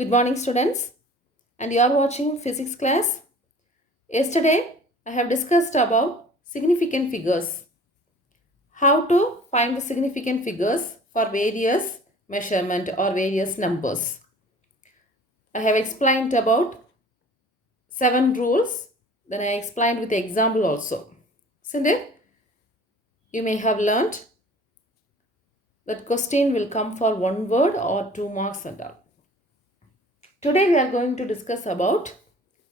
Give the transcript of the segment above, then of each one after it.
Good morning, students, and you are watching physics class. Yesterday, I have discussed about significant figures. How to find the significant figures for various measurement or various numbers. I have explained about 7 rules. Then I explained with the example also. Isn't it? You may have learnt that question will come for 1 word or 2 marks and all. Today we are going to discuss about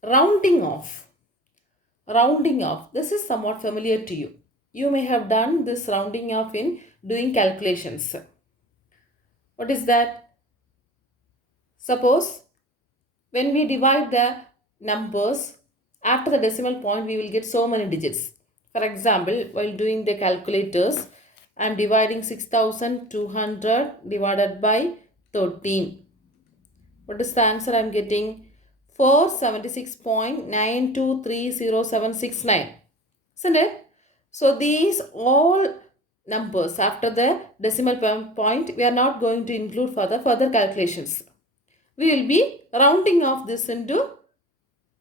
rounding off. Rounding off. This is somewhat familiar to you. You may have done this rounding off in doing calculations. What is that? Suppose when we divide the numbers after the decimal point, we will get so many digits. For example, while doing the calculators, I am dividing 6200 divided by 13. What is the answer I am getting? 476.92307769. Isn't it? So these all numbers after the decimal point we are not going to include for the further calculations. We will be rounding off this into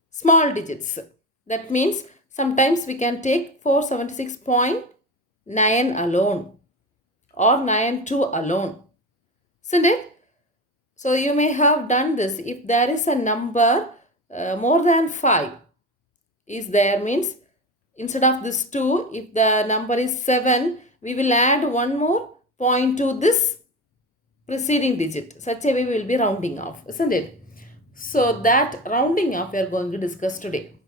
small digits. That means sometimes we can take 476.9 alone or 92 alone. Isn't it? So you may have done this. If there is a number more than 5 is there, means instead of this 2, if the number is 7, we will add one more point to this preceding digit. Such a way we will be rounding off, isn't it? So that rounding off we are going to discuss today.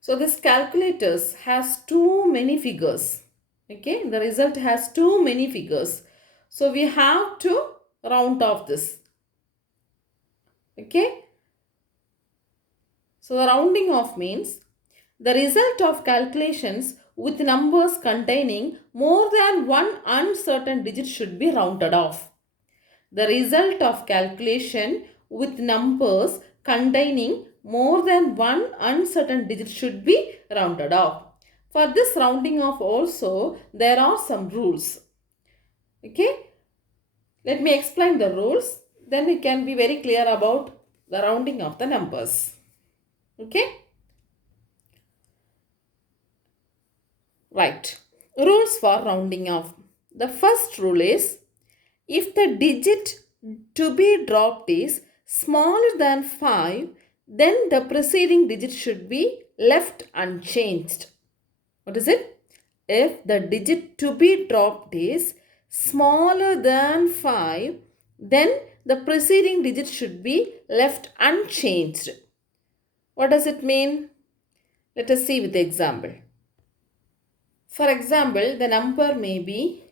So this calculators has too many figures. Okay, the result has too many figures. So we have to round off this. Okay. So the rounding off means the result of calculations with numbers containing more than one uncertain digit should be rounded off. The result of calculation with numbers containing more than one uncertain digit should be rounded off. For this rounding off also, there are some rules. Okay. Let me explain the rules. Then we can be very clear about the rounding of the numbers. Okay. Right. Rules for rounding off. The first rule is, if the digit to be dropped is smaller than 5, then the preceding digit should be left unchanged. What is it? If the digit to be dropped is smaller than 5, then the preceding digit should be left unchanged. What does it mean? Let us see with the example. For example, the number may be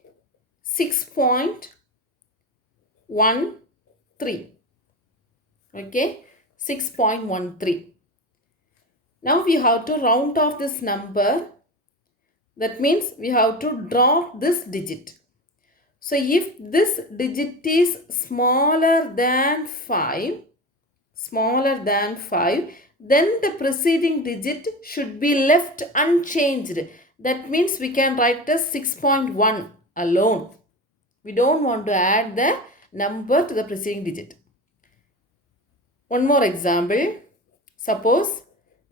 6.13. Okay, 6.13. Now we have to round off this number. That means we have to drop this digit. So if this digit is smaller than 5, then the preceding digit should be left unchanged. That means we can write as 6.1 alone. We don't want to add the number to the preceding digit. One more example. Suppose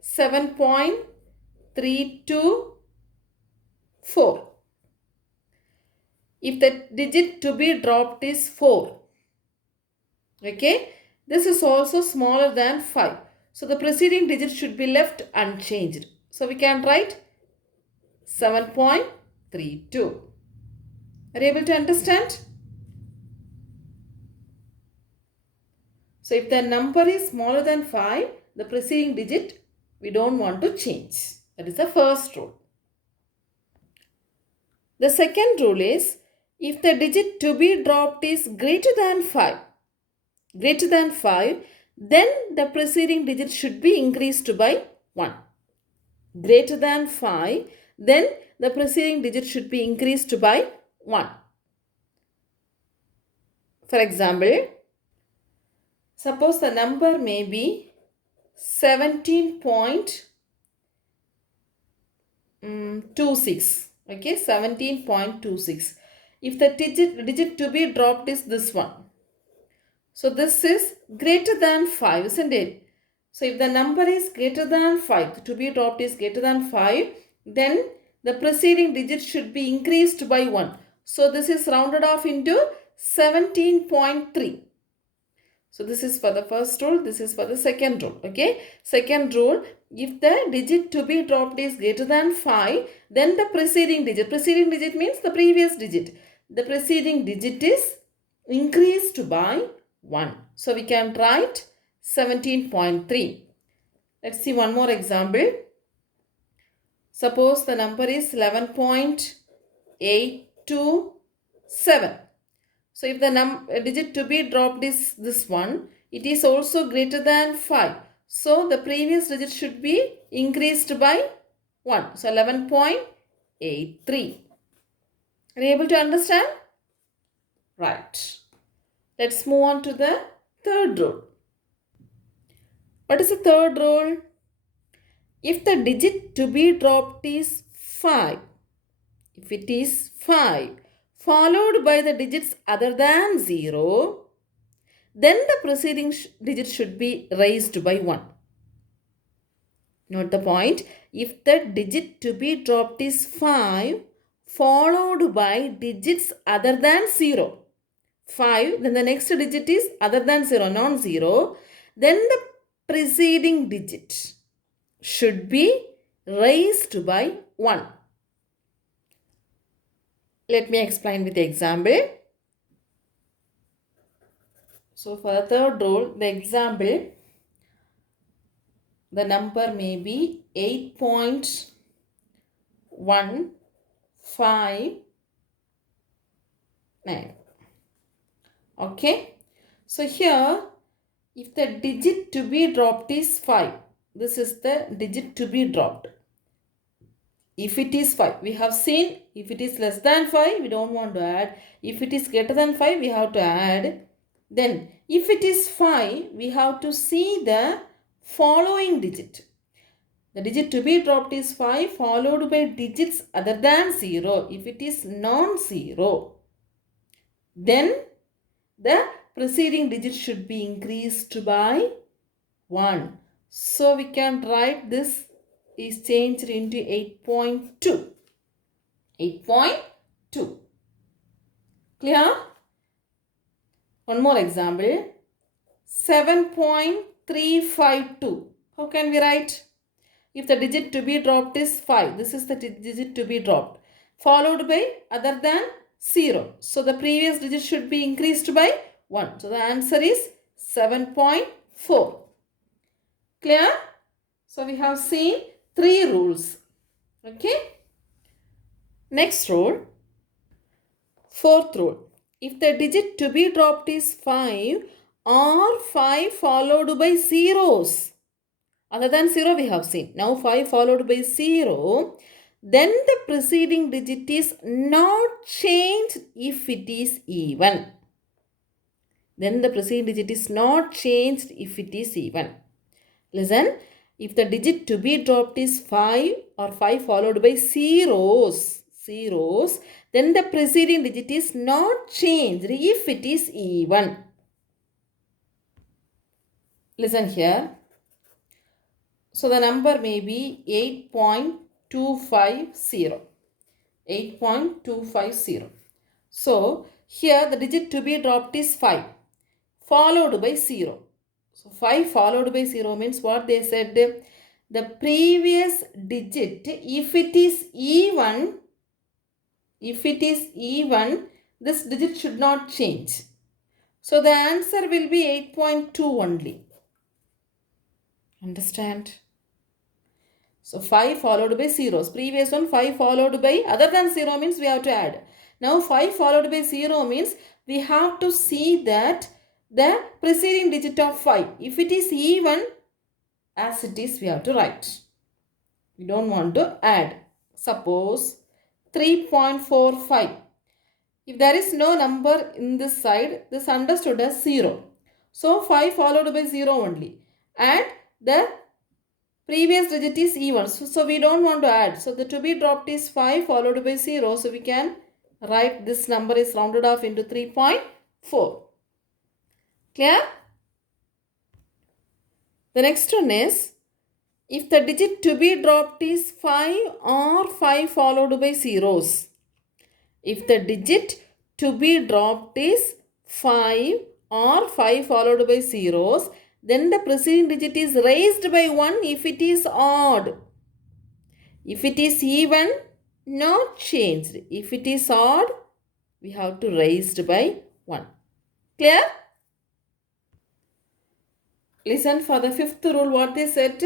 7.324. If the digit to be dropped is 4. Okay. This is also smaller than 5. So the preceding digit should be left unchanged. So we can write 7.32. Are you able to understand? So if the number is smaller than 5, the preceding digit we don't want to change. That is the first rule. The second rule is, if the digit to be dropped is greater than 5, then the preceding digit should be increased by 1. Greater than 5, then the preceding digit should be increased by 1. For example, suppose the number may be 17.26. Okay, 17.26. If the digit to be dropped is this one. So this is greater than 5, isn't it? So if the number is greater than 5, the to be dropped is greater than 5, then the preceding digit should be increased by 1. So this is rounded off into 17.3. So this is for the first rule, this is for the second rule. Okay. Second rule, if the digit to be dropped is greater than 5, then the preceding digit means the previous digit. The preceding digit is increased by 1. So we can write 17.3. Let's see one more example. Suppose the number is 11.827. So if the digit to be dropped is this one, it is also greater than 5. So the previous digit should be increased by 1. So 11.83. Are you able to understand? Right. Let's move on to the third rule. What is the third rule? If the digit to be dropped is 5, if it is 5 followed by the digits other than 0, then the preceding digit should be raised by 1. Note the point. If the digit to be dropped is 5 followed by digits other than 0, 5, then the next digit is other than 0, non-zero, then the preceding digit should be raised by 1. Let me explain with the example. So for the third rule, the example, the number may be 8.159. Okay. So here, if the digit to be dropped is 5, this is the digit to be dropped. If it is 5, we have seen if it is less than 5, we don't want to add. If it is greater than 5, we have to add. Then if it is 5, we have to see the following digit. The digit to be dropped is 5 followed by digits other than 0. If it is non-zero, then the preceding digit should be increased by 1. So we can write this is changed into 8.2. 8.2. Clear? One more example. 7.352. How can we write? If the digit to be dropped is 5, this is the digit to be dropped, followed by other than 0. So the previous digit should be increased by 1. So the answer is 7.4. Clear? So we have seen 3 rules. Okay. Next rule. Fourth rule. If the digit to be dropped is 5 or 5 followed by zeros, other than 0 we have seen. Now 5 followed by 0, then the preceding digit is not changed if it is even. Then the preceding digit is not changed if it is even. Listen, if the digit to be dropped is 5 or 5 followed by zeros, then the preceding digit is not changed if it is even. Listen here. So the number may be 8.250. 8.250. So here the digit to be dropped is 5 followed by 0. So 5 followed by 0 means what they said, the previous digit, if it is even, this digit should not change. So the answer will be 8.2 only. Understand? So 5 followed by zeros. Previous one 5 followed by other than 0 means we have to add. Now 5 followed by 0 means we have to see that the preceding digit of 5. If it is even, as it is we have to write. We don't want to add. Suppose 3.45. If there is no number in this side, this understood as 0. So 5 followed by 0 only. And the previous digit is even. So we don't want to add. So the to be dropped is 5 followed by 0. So we can write this number is rounded off into 3.4. Clear? The next one is, if the digit to be dropped is 5 or 5 followed by zeros. If the digit to be dropped is 5 or 5 followed by zeros, then the preceding digit is raised by 1 if it is odd. If it is even, not changed. If it is odd, we have to raised by 1. Clear? Listen for the fifth rule what they said.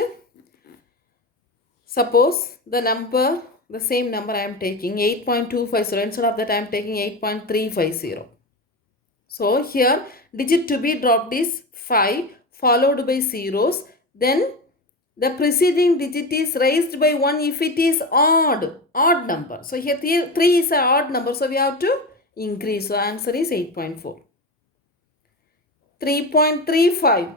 Suppose the same number I am taking 8.250. Instead of that I am taking 8.350. So here digit to be dropped is 5 followed by zeros. Then the preceding digit is raised by 1 if it is odd number. So here 3 is an odd number. So we have to increase. So answer is 8.4. 3.35.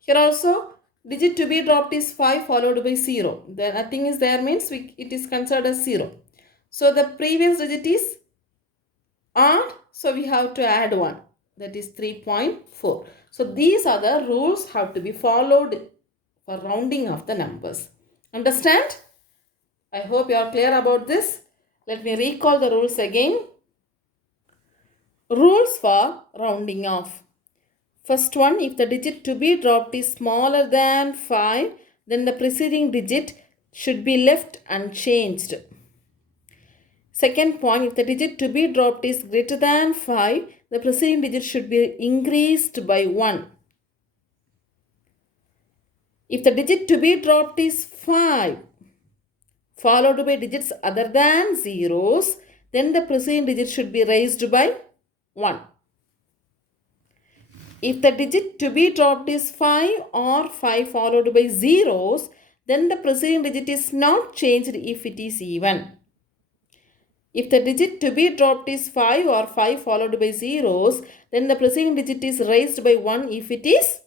Here also digit to be dropped is 5 followed by 0. Then nothing is there means it is considered as 0. So the previous digit is odd. So we have to add 1. That is 3.4. So these are the rules have to be followed for rounding of the numbers. Understand? I hope you are clear about this. Let me recall the rules again. Rules for rounding off. First one, if the digit to be dropped is smaller than 5, then the preceding digit should be left unchanged. Second point, if the digit to be dropped is greater than 5, the preceding digit should be increased by 1. If the digit to be dropped is 5, followed by digits other than zeros, then the preceding digit should be raised by 1. If the digit to be dropped is 5 or 5 followed by zeros, then the preceding digit is not changed if it is even. If the digit to be dropped is 5 or 5 followed by zeros, then the preceding digit is raised by 1 if it is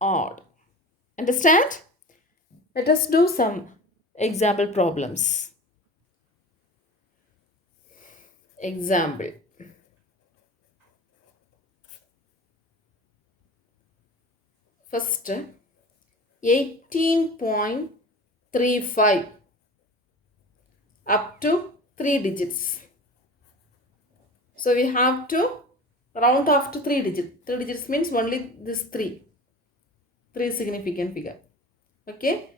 odd. Understand? Let us do some example problems. Example. First, 18.35 up to 3 digits. So we have to round off to 3 digits. 3 digits means only this 3. 3 significant figure. Okay.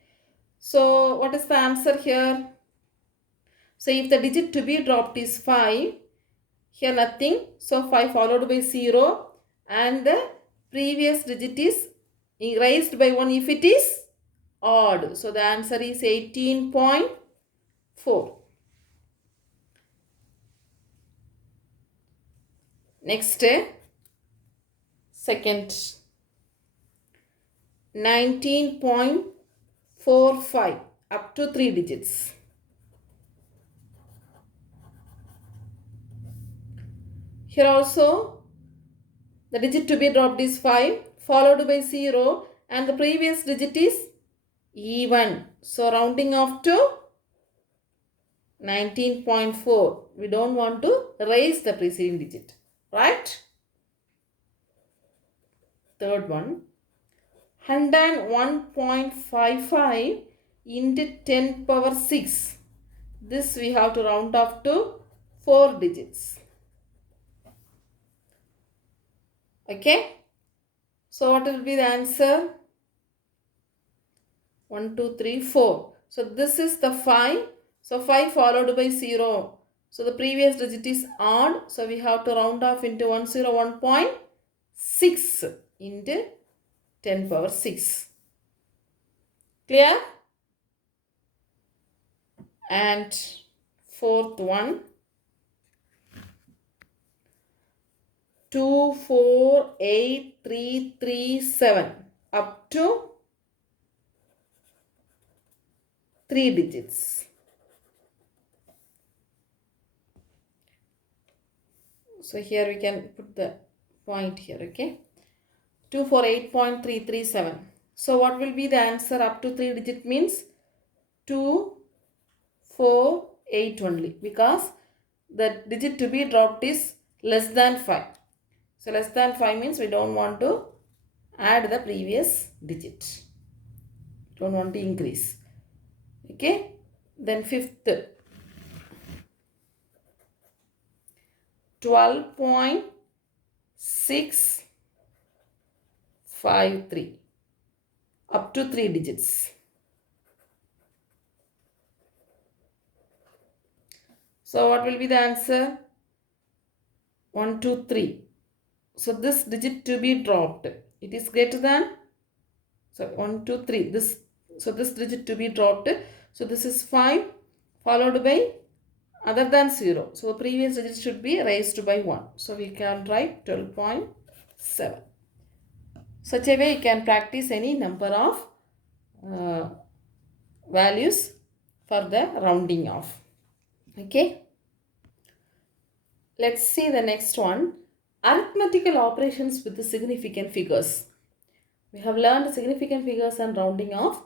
So what is the answer here? So if the digit to be dropped is 5, here nothing. So 5 followed by 0 and the previous digit is raised by 1 if it is odd. So the answer is 18.4. Next, second, 19.45 up to 3 digits. Here also the digit to be dropped is 5 followed by 0 and the previous digit is even. So rounding off to 19.4. We don't want to raise the preceding digit. Right? Third one. 101.55 into 10 power 6. This we have to round off to 4 digits. Okay. So what will be the answer? 1, 2, 3, 4. So this is the 5. So 5 followed by 0. So the previous digit is odd. So we have to round off into 101.6 into 10 power 6. Clear? And fourth one. 248,337 up to 3 digits. So here we can put the point here, okay? 248.337. So what will be the answer up to 3 digit means 248 only, because the digit to be dropped is less than 5. So less than 5 means we don't want to add the previous digit. Don't want to increase. Okay. Then fifth, 12.653 up to 3 digits. So what will be the answer? 1, 2, 3. So this digit to be dropped. It is greater than, so 1, 2, 3. This digit to be dropped. So this is 5 followed by other than 0. So the previous digit should be raised by 1. So we can write 12.7. Such a way you can practice any number of values for the rounding off. Okay. Let's see the next one. Arithmetical operations with the significant figures. We have learned significant figures and rounding off.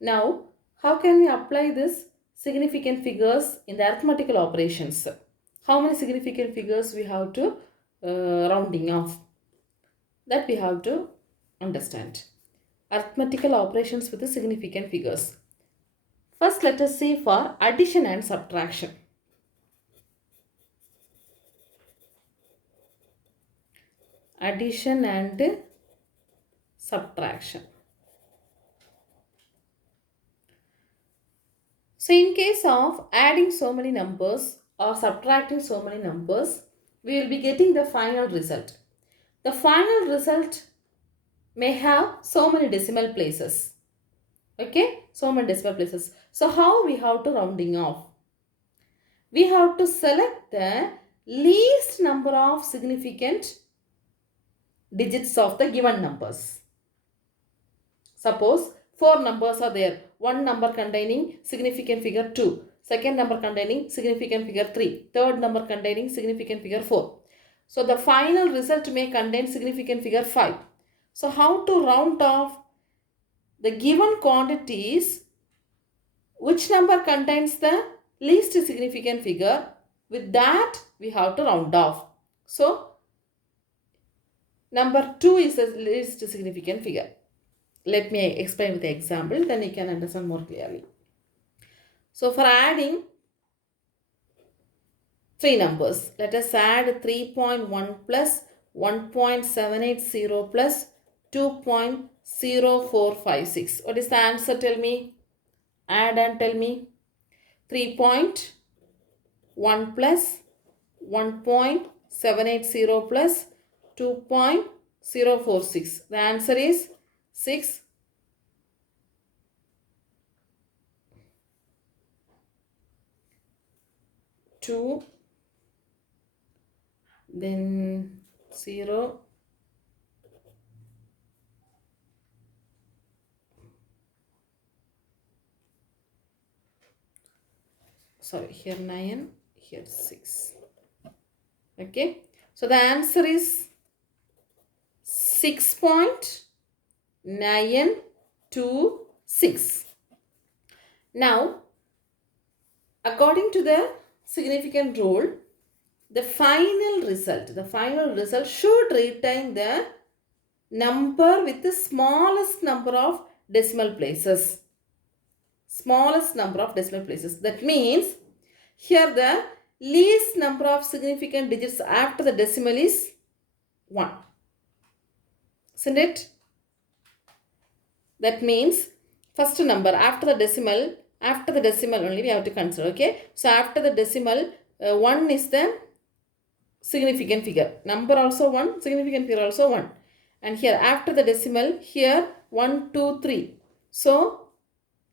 Now, how can we apply this significant figures in the arithmetical operations? How many significant figures we have to rounding off? That we have to understand. Arithmetical operations with the significant figures. First, let us see for addition and subtraction. Addition and subtraction. So in case of adding so many numbers or subtracting so many numbers, we will be getting the final result. The final result may have so many decimal places. Okay, so many decimal places. So how we have to rounding off? We have to select the least number of significant digits of the given numbers. Suppose 4 numbers are there. One number containing significant figure 2. Second number containing significant figure 3. Third number containing significant figure 4. So the final result may contain significant figure 5. So how to round off the given quantities? Which number contains the least significant figure? With that we have to round off. So number 2 is the least significant figure. Let me explain with the example, then you can understand more clearly. So for adding 3 numbers, let us add 3.1 plus 1.780 plus 2.0456. What is the answer? Tell me. Add and tell me. 3.1 plus 1.780 plus 2.046. The answer is 6. Two, then 0, sorry, here 9, here 6. Okay, so the answer is 6.926. Now, according to the significant rule, the final result should retain the number with the smallest number of decimal places. Smallest number of decimal places. That means here the least number of significant digits after the decimal is 1. Isn't it? That means first number after the decimal only we have to consider. Okay. So after the decimal, 1 is the significant figure. Number also 1, significant figure also 1. And here after the decimal, here 1, 2, 3. So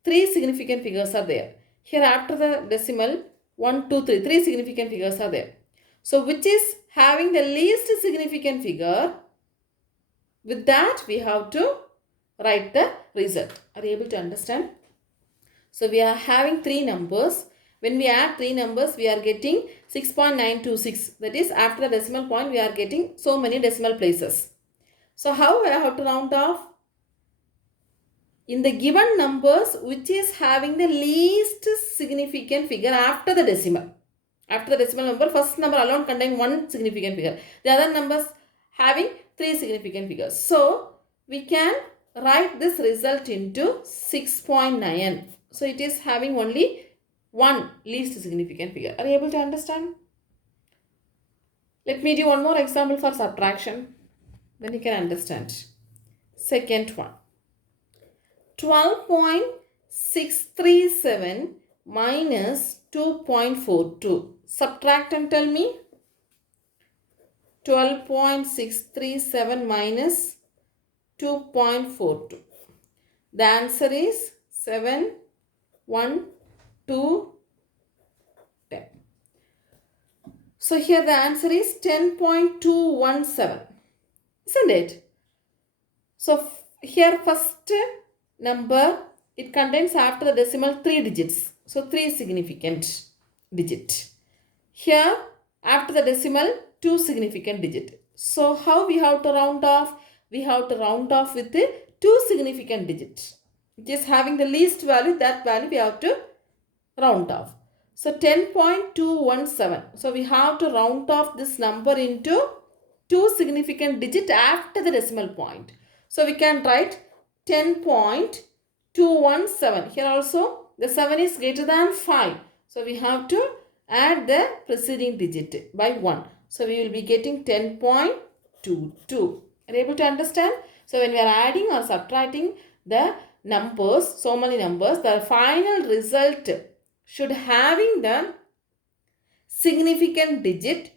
3 significant figures are there. Here after the decimal, 1, 2, 3. 3 significant figures are there. So which is having the least significant figure? With that we have to write the result. Are you able to understand? So we are having 3 numbers. When we add 3 numbers, we are getting 6.926. That is, after the decimal point, we are getting so many decimal places. So how I have to round off? In the given numbers, which is having the least significant figure after the decimal. After the decimal number, first number alone contain one significant figure. The other numbers having three significant figures. So we can write this result into 6.9. So it is having only one least significant figure. Are you able to understand? Let me do one more example for subtraction. Then you can understand. Second one. 12.637 minus 2.42. Subtract and tell me. 12.637 minus 2.42. The answer is 7, 1, 2, 10. So here the answer is 10.217. Isn't it? So here first number, it contains after the decimal 3 digits. So 3 significant digit. Here after the decimal 2 significant digit. So how we have to round off? We have to round off with the 2 significant digit. It is having the least value, that value we have to round off. So 10.217. So we have to round off this number into 2 significant digit after the decimal point. So we can write 10.217. Here also the 7 is greater than 5. So we have to add the preceding digit by 1. So we will be getting 10.22. Are you able to understand? So when we are adding or subtracting the numbers, so many numbers, the final result should having the significant digit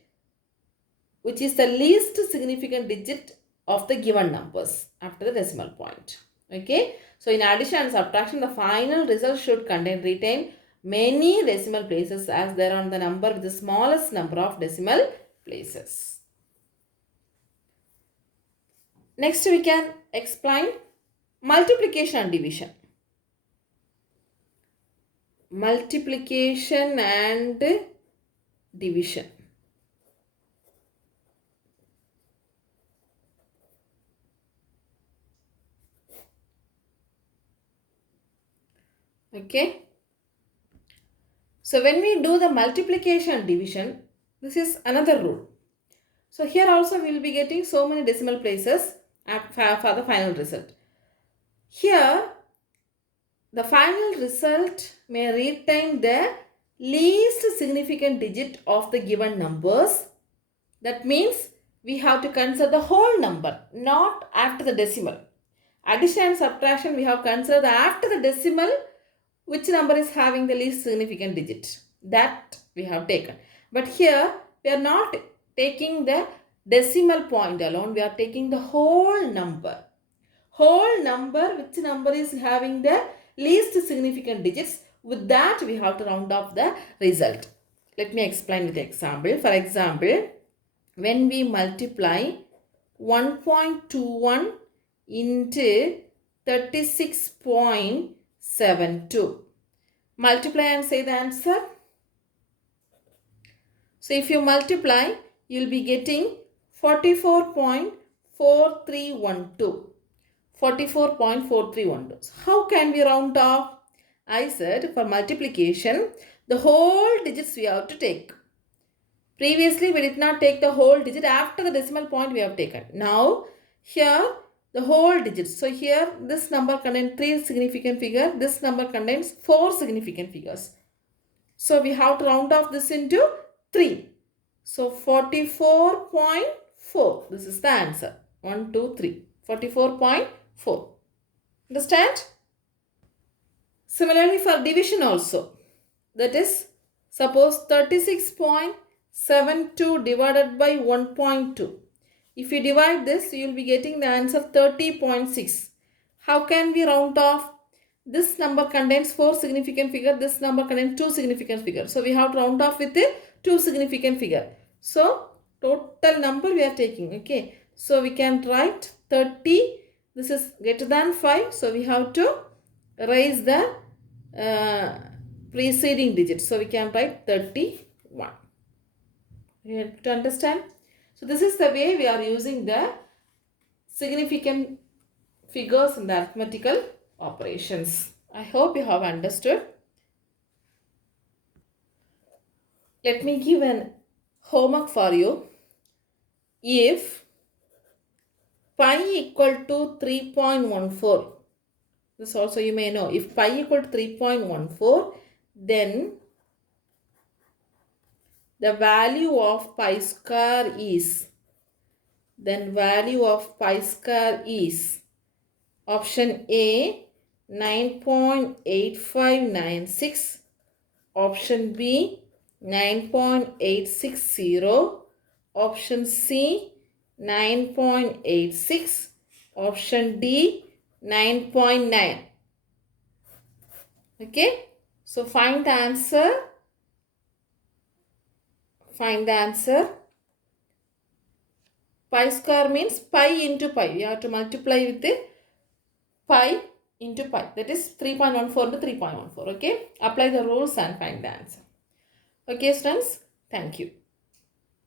which is the least significant digit of the given numbers after the decimal point. Okay. So in addition and subtraction, the final result should retain many decimal places as there are the number with the smallest number of decimal places. Next we can explain multiplication and division. Multiplication and division. Okay. So when we do the multiplication and division, this is another rule. So here also we will be getting so many decimal places for the final result. Here the final result may retain the least significant digit of the given numbers. That means we have to consider the whole number, not after the decimal. Addition and subtraction we have considered after the decimal which number is having the least significant digit. That we have taken. But here we are not taking the decimal point alone. We are taking the whole number. Whole number, which number is having the least significant digits. With that we have to round off the result. Let me explain with the example. For example, when we multiply 1.21 into 36.72. Multiply and say the answer. So if you multiply, you will be getting 44.4312. 44.4312. How can we round off? I said for multiplication, the whole digits we have to take. Previously, we did not take the whole digit. After the decimal point, we have taken. Now, here, the whole digits. So, here, this number contains 3 significant figures. This number contains 4 significant figures. So, we have to round off this into 3. So, 44.4. This is the answer. 1, 2, 3. 44.4. Understand? Similarly, for division also. That is, suppose 36.72 divided by 1.2. If you divide this, you will be getting the answer 30.6. How can we round off? This number contains 4 significant figures. This number contains 2 significant figures. So we have to round off with a 2 significant figure. So total number we are taking. Okay. So we can write 30. This is greater than 5. So we have to raise the preceding digit. So we can write 31. You have to understand. So this is the way we are using the significant figures in the arithmetical operations. I hope you have understood. Let me give an homework for you. If pi equal to 3.14, this also you may know, if pi equal to 3.14, then the value of pi square is, option A 9.8596, option B 9.860, option C 9.86, option D 9.9. Okay, so find the answer. Pi square means pi into pi. We have to multiply with the pi into pi. That is 3.14 into 3.14. Okay. Apply the rules and find the answer. Okay, students. Thank you.